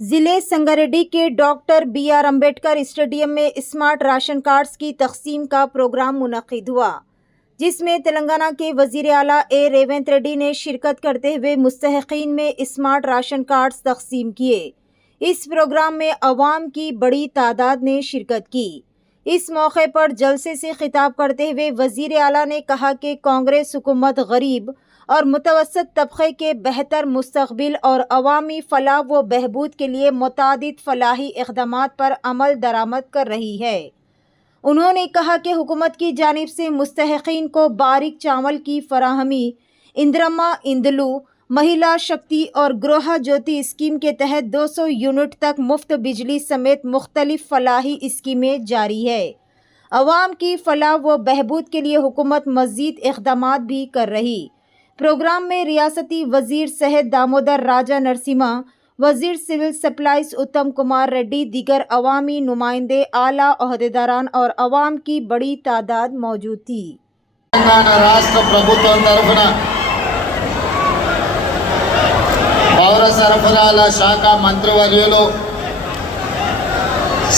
जिले संगारेड्डी के doctor B R. Ambedkar stadium में स्मार्ट राशन कार्ड्स की तकसीम का प्रोग्राम मुनक्किद हुआ, जिसमें तेलंगाना के वजीर आला ए रेवंत रेड्डी ने शिरकत करते हुए मुस्तहक़ीन में स्मार्ट राशन कार्ड्स तकसीम किए। इस प्रोग्राम में अवाम की बड़ी तादाद ने शिरकत की। इस मौके पर जलसे से खिताब करते हुए वजीर आला ने कहा कि कांग्रेस हुकूमत गरीब और मुतवस्सत तबके के बेहतर मुस्तक़बिल और अवामी फलाह व बहबूद के लिए मुतादिद फलाही इक़दामात पर अमल दरामद कर रही है। उन्होंने कहा कि हुकूमत की जानिब से मुस्तहक़ीन को बारीक चावल की फराहमी, इंदिरम्मा इंदलू, महिला शक्ति और गृह ज्योति स्कीम के तहत 200 यूनिट तक मुफ्त बिजली समेत मुख्तलिफ फलाही स्कीमें जारी है। अवाम की फलाह व बहबूद के लिए हुकूमत मज़ीद इक़दामात भी कर रही। प्रोग्राम में रियासती वजीर सेहत दामोदर राजा नरसिम्हा, वजीर सिविल सप्लाईज उत्तम कुमार रेड्डी, दीगर अवामी नुमाइंदे, आला ओहदेदारान और अवाम की बड़ी तादाद मौजूद थी। राष्ट्र ప్రభుత్వం తరఫున పౌర సరఫరాల శాఖ మంత్రివర్యులు,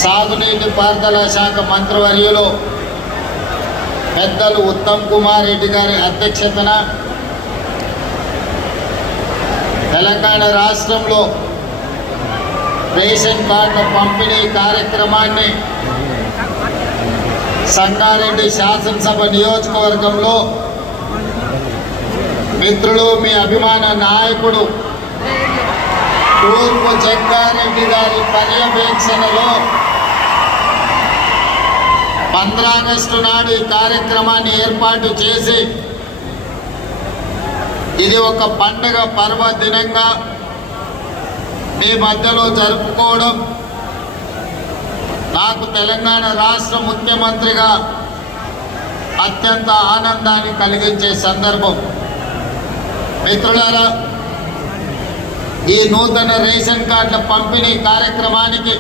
సాగునీటి పారుదల శాఖ మంత్రివర్యులు పెద్దలు ఉత్తమ్ కుమార్ రెడ్డి గారి అధ్యక్షతన తెలంగాణ రాష్ట్రంలో రేషన్ కార్డుల పంపిణీ కార్యక్రమాన్ని సంగారెడ్డి శాసనసభ నియోజకవర్గంలో మిత్రులు, మీ అభిమాన నాయకుడు తూర్పు జగ్గారెడ్డి గారి పర్యవేక్షణలో 15 ఆగస్టు నాడు ఈ కార్యక్రమాన్ని ఏర్పాటు చేసి ఇది ఒక పండగ పర్వదినంగా మీ మధ్యలో జరుపుకోవడం నాకు తెలంగాణ రాష్ట్ర ముఖ్యమంత్రిగా అత్యంత ఆనందాన్ని కలిగించే సందర్భం. మిత్రులారా, ఈ నూతన రేషన్ కార్డుల పంపిణీ కార్యక్రమానికి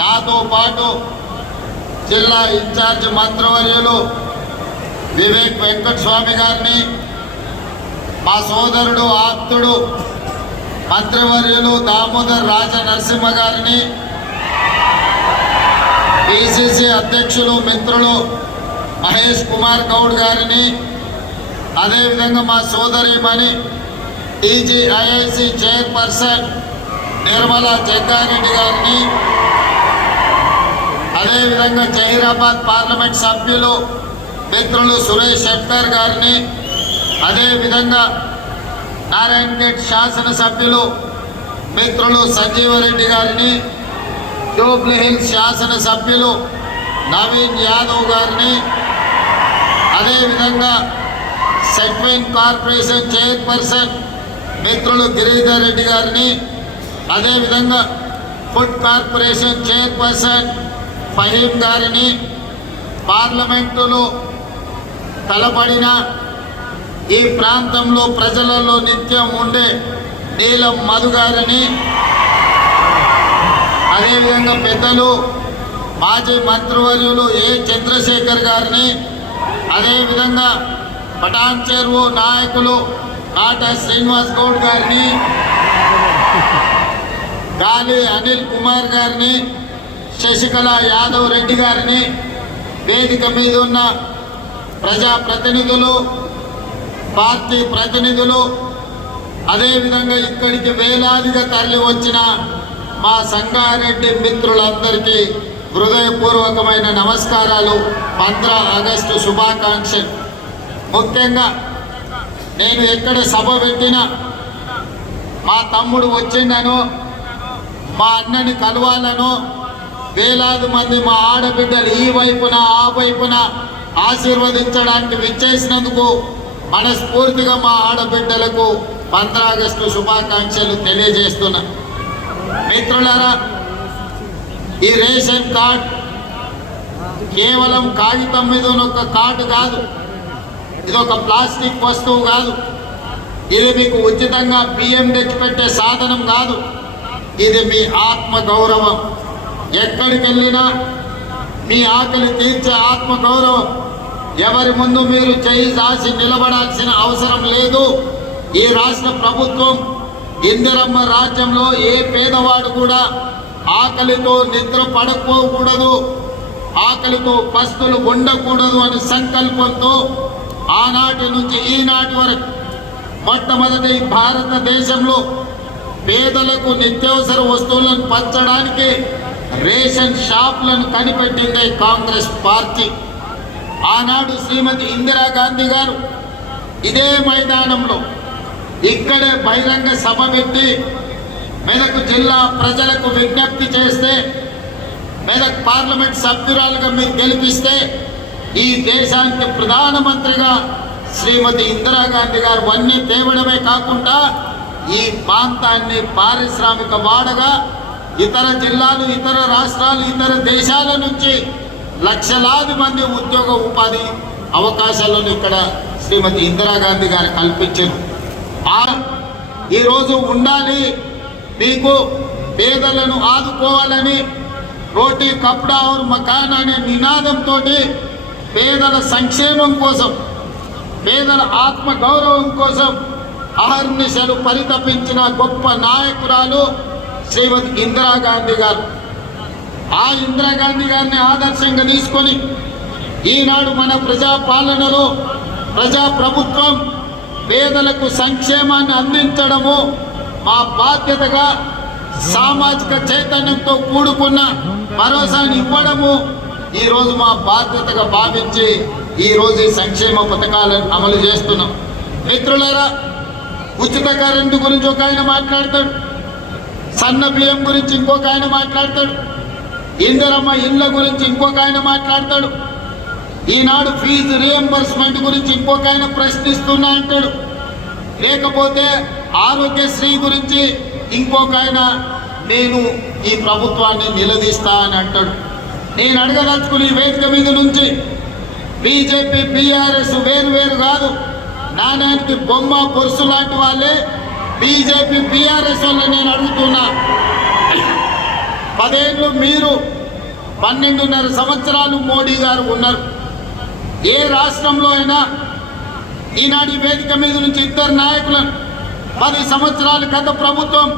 నాతో పాటు జిల్లా ఇన్ఛార్జ్ మంత్రివర్యులు వివేక్ వెంకటస్వామి గారిని, మా సోదరుడు ఆప్తుడు మంత్రివర్యులు దామోదర్ రాజా నరసింహ గారిని, పిసిసి అధ్యక్షులు మిత్రులు మహేష్ కుమార్ గౌడ్ గారిని, అదేవిధంగా మా సోదరిమణి టీజీఐఐసి చైర్పర్సన్ నిర్మలా జగ్గారెడ్డి గారిని, అదేవిధంగా జహీరాబాద్ పార్లమెంట్ సభ్యులు మిత్రులు సురేష్ శెట్కర్ గారిని, అదేవిధంగా నారాయణగేట్ శాసనసభ్యులు మిత్రులు సంజీవరెడ్డి గారిని, జూబ్లీహిల్స్ శాసనసభ్యులు నవీన్ యాదవ్ గారిని, అదేవిధంగా సెక్విన్ కార్పొరేషన్ చైర్పర్సన్ మిత్రులు గిరిధర్ రెడ్డి గారిని, అదేవిధంగా ఫుడ్ కార్పొరేషన్ చైర్పర్సన్ ఫహీం గారిని, పార్లమెంటులో తలపడిన ఈ ప్రాంతంలో ప్రజలలో నిత్యం ఉండే నీలం మధు గారిని, అదేవిధంగా పెద్దలు మాజీ మంత్రివర్యులు ఏ చంద్రశేఖర్ గారిని, అదేవిధంగా పటాన్ చెరువు నాయకులు నాట శ్రీనివాస్ గౌడ్ గారిని, గాలి అనిల్ కుమార్ గారిని, శశికళ యాదవ్ రెడ్డి గారిని, వేదిక మీద ఉన్న ప్రజాప్రతినిధులు, పార్టీ ప్రతినిధులు, అదేవిధంగా ఇక్కడికి వేలాదిగా తరలి వచ్చిన మా సంగారెడ్డి మిత్రులందరికీ హృదయపూర్వకమైన నమస్కారాలు, 15 ఆగస్టు శుభాకాంక్షలు. ముఖ్యంగా నేను ఎక్కడ సభ పెట్టినా మా తమ్ముడు వచ్చిందనో, మా అన్నని కలవాలనో వేలాది మంది మా ఆడబిడ్డలు ఈ వైపున ఆ వైపున ఆశీర్వదించడానికి విచ్చేసినందుకు మనస్ఫూర్తిగా మా ఆడబిడ్డలకు 15 ఆగస్టు శుభాకాంక్షలు తెలియజేస్తున్నా. మిత్రులారా, ఈ రేషన్ కార్డ్ కేవలం కాగితం మీద ఒక కార్డు కాదు, ఇది ఒక ప్లాస్టిక్ వస్తువు కాదు, ఇది మీకు ఉచితంగా బియ్యం తెచ్చిపెట్టే సాధనం కాదు, ఇది మీ ఆత్మ గౌరవం. ఎక్కడికి వెళ్ళినా మీ ఆకలి తీర్చే ఆత్మ గౌరవం. ఎవరి ముందు మీరు చేయి దాసి నిలబడాల్సిన అవసరం లేదు. ఈ రాష్ట్ర ప్రభుత్వం ఇందిరమ్మ రాజ్యంలో ఏ పేదవాడు కూడా ఆకలితో నిద్ర పడుకోకూడదు, ఆకలితో పస్తులు ఉండకూడదు అని సంకల్పంతో ఆనాటి నుంచి ఈనాటి వరకు మొట్టమొదటి భారతదేశంలో పేదలకు నిత్యావసర వస్తువులను పంచడానికి రేషన్ షాపులను కనిపెట్టింది కాంగ్రెస్ పార్టీ. ఆనాడు శ్రీమతి ఇందిరాగాంధీ గారు ఇదే మైదానంలో ఇక్కడే బహిరంగ సభ పెట్టి మెదక్ జిల్లా ప్రజలకు విజ్ఞప్తి చేస్తే, మెదక్ పార్లమెంట్ సభ్యురాలుగా మీరు గెలిపిస్తే ఈ దేశానికి ప్రధానమంత్రిగా శ్రీమతి ఇందిరాగాంధీ గారు అన్నీ తేవడమే కాకుండా ఈ ప్రాంతాన్ని పారిశ్రామిక వాడగా ఇతర జిల్లాలు, ఇతర రాష్ట్రాలు, ఇతర దేశాల నుంచి లక్షలాది మంది ఉద్యోగ ఉపాధి అవకాశాలను ఇక్కడ శ్రీమతి ఇందిరాగాంధీ గారు కల్పించారు. ఈరోజు ఉండాలి, మీకు పేదలను ఆదుకోవాలని రోటీ కప్డా ఔర్ మకాన్ అనే నినాదంతో పేదల సంక్షేమం కోసం, పేదల ఆత్మ గౌరవం కోసం అహర్నిశలు పరితపించిన గొప్ప నాయకురాలు శ్రీమతి ఇందిరాగాంధీ గారు. ఆ ఇందిరాగాంధీ గారిని ఆదర్శంగా తీసుకొని ఈనాడు మన ప్రజాపాలనలో ప్రజాప్రభుత్వం పేదలకు సంక్షేమాన్ని అందించడము మా బాధ్యతగా, సామాజిక చైతన్యంతో కూడుకున్న భరోసాని ఇవ్వడము ఈరోజు మా బాధ్యతగా భావించి ఈరోజు ఈ సంక్షేమ పథకాలను అమలు చేస్తున్నాం. మిత్రులారా, ఉచిత కరెంటు గురించి ఒక ఆయన మాట్లాడతాడు, సన్న బియ్యం గురించి ఇంకొక ఆయన మాట్లాడతాడు, ఇందిరమ్మ ఇళ్ళ గురించి ఇంకొక ఆయన మాట్లాడతాడు, ఈనాడు ఫీజు రియంబర్స్మెంట్ గురించి ఇంకొక ఆయన ప్రశ్నిస్తున్నా అంటాడు, లేకపోతే ఆరోగ్యశ్రీ గురించి ఇంకొక ఆయన నేను ఈ ప్రభుత్వాన్ని నిలదీస్తా అని అంటాడు. నేను అడగదలుచుకుని ఈ వేదిక మీద నుంచి బీజేపీ బీఆర్ఎస్ వేరు కాదు, నాణ్యానికి బొమ్మ పొరుసు లాంటి వాళ్ళే బీజేపీ బీఆర్ఎస్ వాళ్ళు. నేను అడుగుతున్నా, 10 ఏళ్ళు మీరు 12.5 సంవత్సరాలు మోడీ గారు ఉన్నారు. ఏ రాష్ట్రంలో అయినా ఈనాడు వేదిక మీద నుంచి ఇద్దరు నాయకులను 10 సంవత్సరాల గత ప్రభుత్వం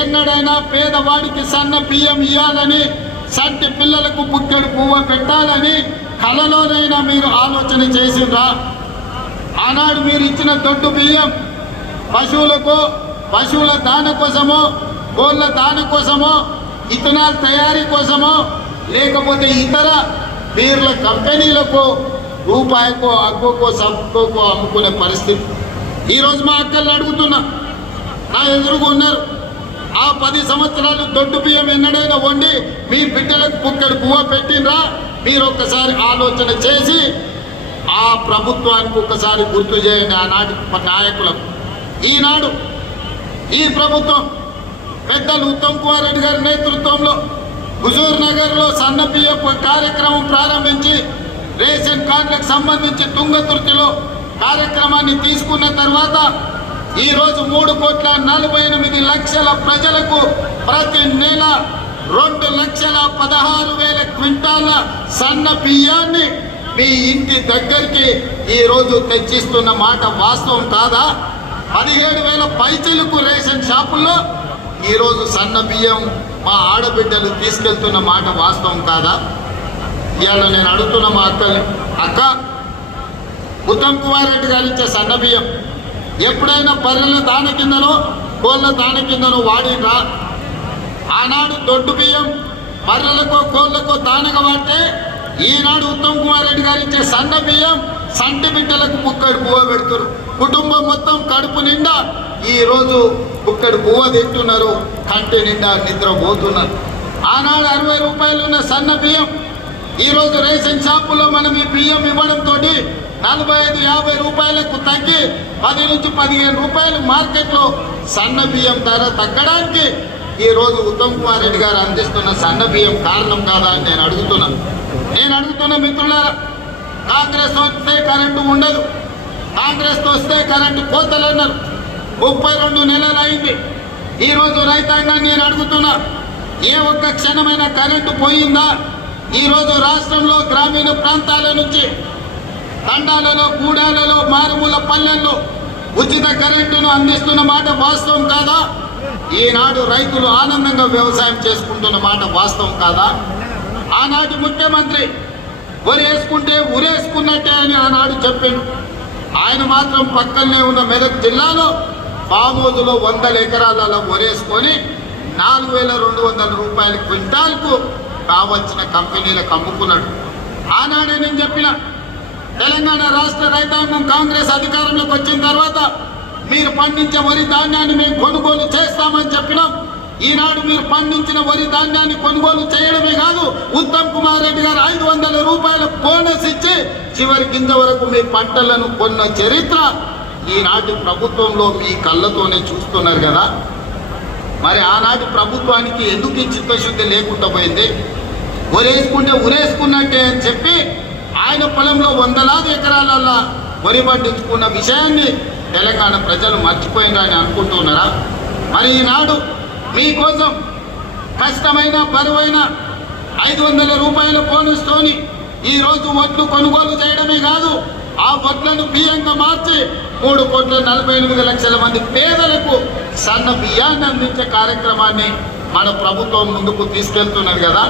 ఎన్నడైనా పేదవాడికి సన్న బియ్యం ఇవ్వాలని, సంటి పిల్లలకు బుక్కెడు పువ్వు పెట్టాలని కలలోనైనా మీరు ఆలోచన చేసిండ్రా? ఆనాడు మీరు ఇచ్చిన దొడ్డు బియ్యం పశువుల దాన కోసమో, కోళ్ళ దాన కోసమో, ఇథనాల్ తయారీ కోసమో, లేకపోతే ఇతర బీర్ల కంపెనీలకు రూపాయికో అగ్గోకో సబ్బుకో అమ్ముకునే పరిస్థితి. ఈరోజు మా అక్కలు అడుగుతున్నా, నా ఎదురుగా ఉన్నారు, ఆ 10 సంవత్సరాలు దొడ్డు బియ్యం ఎన్నడైనా వండి మీ బిడ్డలకు పుక్కడు పువ్వ పెట్టినరా? మీరు ఒక్కసారి ఆలోచన చేసి ఆ ప్రభుత్వానికి ఒక్కసారి గుర్తు చేయండి, ఆనాటి నాయకులకు. ఈనాడు ఈ ప్రభుత్వం పెద్దలు ఉత్తమ్ కుమార్ రెడ్డి గారి నేతృత్వంలో హుజూర్ నగర్లో సన్న బియ్యం కార్యక్రమం ప్రారంభించి రేషన్ కార్డులకు సంబంధించి తుంగతుర్తిలో కార్యక్రమాన్ని తీసుకున్న తర్వాత ఈరోజు 3,48,00,000 ప్రజలకు ప్రతి నెల 2,16,000 క్వింటాల సన్న బియ్యాన్ని మీ ఇంటి దగ్గరికి ఈరోజు తెచ్చిస్తున్న మాట వాస్తవం కాదా? 17,000 పైచలకు రేషన్ షాపుల్లో ఈరోజు సన్న బియ్యం మా ఆడబిడ్డలు తీసుకెళ్తున్న మాట వాస్తవం కాదా? ఇవాళ నేను అడుగుతున్న మా అక్క ఉత్తమ్ కుమార్ రెడ్డి గారు ఇచ్చే సన్న బియ్యం ఎప్పుడైనా బర్రెల దాని కిందనో కోళ్ళ దాని కిందనో వాడిరా? ఆనాడు దొడ్డు బియ్యం బర్రెలకో కోళ్ళకో దానగా వాడితే ఈనాడు ఉత్తమ్ కుమార్ రెడ్డి గారు ఇచ్చే సన్న బియ్యం సంటి బిడ్డలకు బుక్కడు పువ్వ పెడుతున్నారు. కుటుంబం మొత్తం కడుపు నిండా ఈరోజు బుక్కడు పువ్వ తింటున్నారు, కంటి నిండా నిద్రపోతున్నారు. ఆనాడు 60 రూపాయలు ఉన్న సన్న బియ్యం ఈరోజు రేషన్ షాపులో మనం ఈ బియ్యం ఇవ్వడంతో 45-50 రూపాయలకు తగ్గి 10 నుంచి 15 రూపాయలు మార్కెట్లో సన్న బియ్యం ధర తగ్గడానికి ఈరోజు ఉత్తమ్ కుమార్ రెడ్డి గారు అందిస్తున్న సన్న బియ్యం కారణం కాదా అని నేను అడుగుతున్న మిత్రులారా, కాంగ్రెస్ వస్తే కరెంటు ఉండదు, కాంగ్రెస్ వస్తే కరెంటు కోతలు అన్నారు. 32 నెలలు అయింది. ఈరోజు రైతాంగాన్ని నేను అడుగుతున్నా, ఏ ఒక్క క్షణమైన కరెంటు పోయిందా? ఈరోజు రాష్ట్రంలో గ్రామీణ ప్రాంతాల నుంచి తండాలలో, గూడాలలో, మారుమూల పల్లెల్లో ఉచిత కరెంటును అందిస్తున్న మాట వాస్తవం కాదా? ఈనాడు రైతులు ఆనందంగా వ్యవసాయం చేసుకుంటున్న మాట వాస్తవం కాదా? ఆనాటి ముఖ్యమంత్రి వరి వేసుకుంటే ఉరేసుకున్నట్టే అని ఆనాడు చెప్పాడు. ఆయన మాత్రం పక్కనే ఉన్న మెదక్ జిల్లాలో ఫామ్ హౌస్లో 100 ఎకరాలలో వరేసుకొని 4,200 రూపాయల క్వింటాల్కు కావలసిన కంపెనీలకు అమ్ముకున్నాడు. ఆనాడే నేను చెప్పిన తెలంగాణ రాష్ట్ర రైతాంగం కాంగ్రెస్ అధికారంలోకి వచ్చిన తర్వాత మీరు పండించే వరి ధాన్యాన్ని మేము కొనుగోలు చేస్తామని చెప్పినాం. ఈనాడు మీరు పండించిన వరి ధాన్యాన్ని కొనుగోలు చేయడమే కాదు, ఉత్తమ్ కుమార్ రెడ్డి గారు 500 రూపాయల బోనస్ ఇచ్చి చివరి కింద వరకు మీ పంటలను కొన్న చరిత్ర ఈనాటి ప్రభుత్వంలో మీ కళ్ళతోనే చూస్తున్నారు కదా. మరి ఆనాటి ప్రభుత్వానికి ఎందుకు ఈ చిత్తశుద్ధి లేకుండా పోయింది? వరేసుకుంటే ఉరేసుకున్నట్టే అని చెప్పి ఆయన పొలంలో 100 ఎకరాలల్లో వరి పండించుకున్న విషయాన్ని తెలంగాణ ప్రజలు మర్చిపోయిందని అనుకుంటున్నారా? మరి ఈనాడు మీకోసం కష్టమైన బరువైన 500 రూపాయల బోనస్తోని ఈరోజు వడ్లు కొనుగోలు చేయడమే కాదు, ఆ వడ్లను బియ్యంగా మార్చి 3,48,00,000 మంది పేదలకు సన్న బియ్యాన్ని అందించే కార్యక్రమాన్ని మన ప్రభుత్వం ముందుకు తీసుకెళ్తున్నది కదా.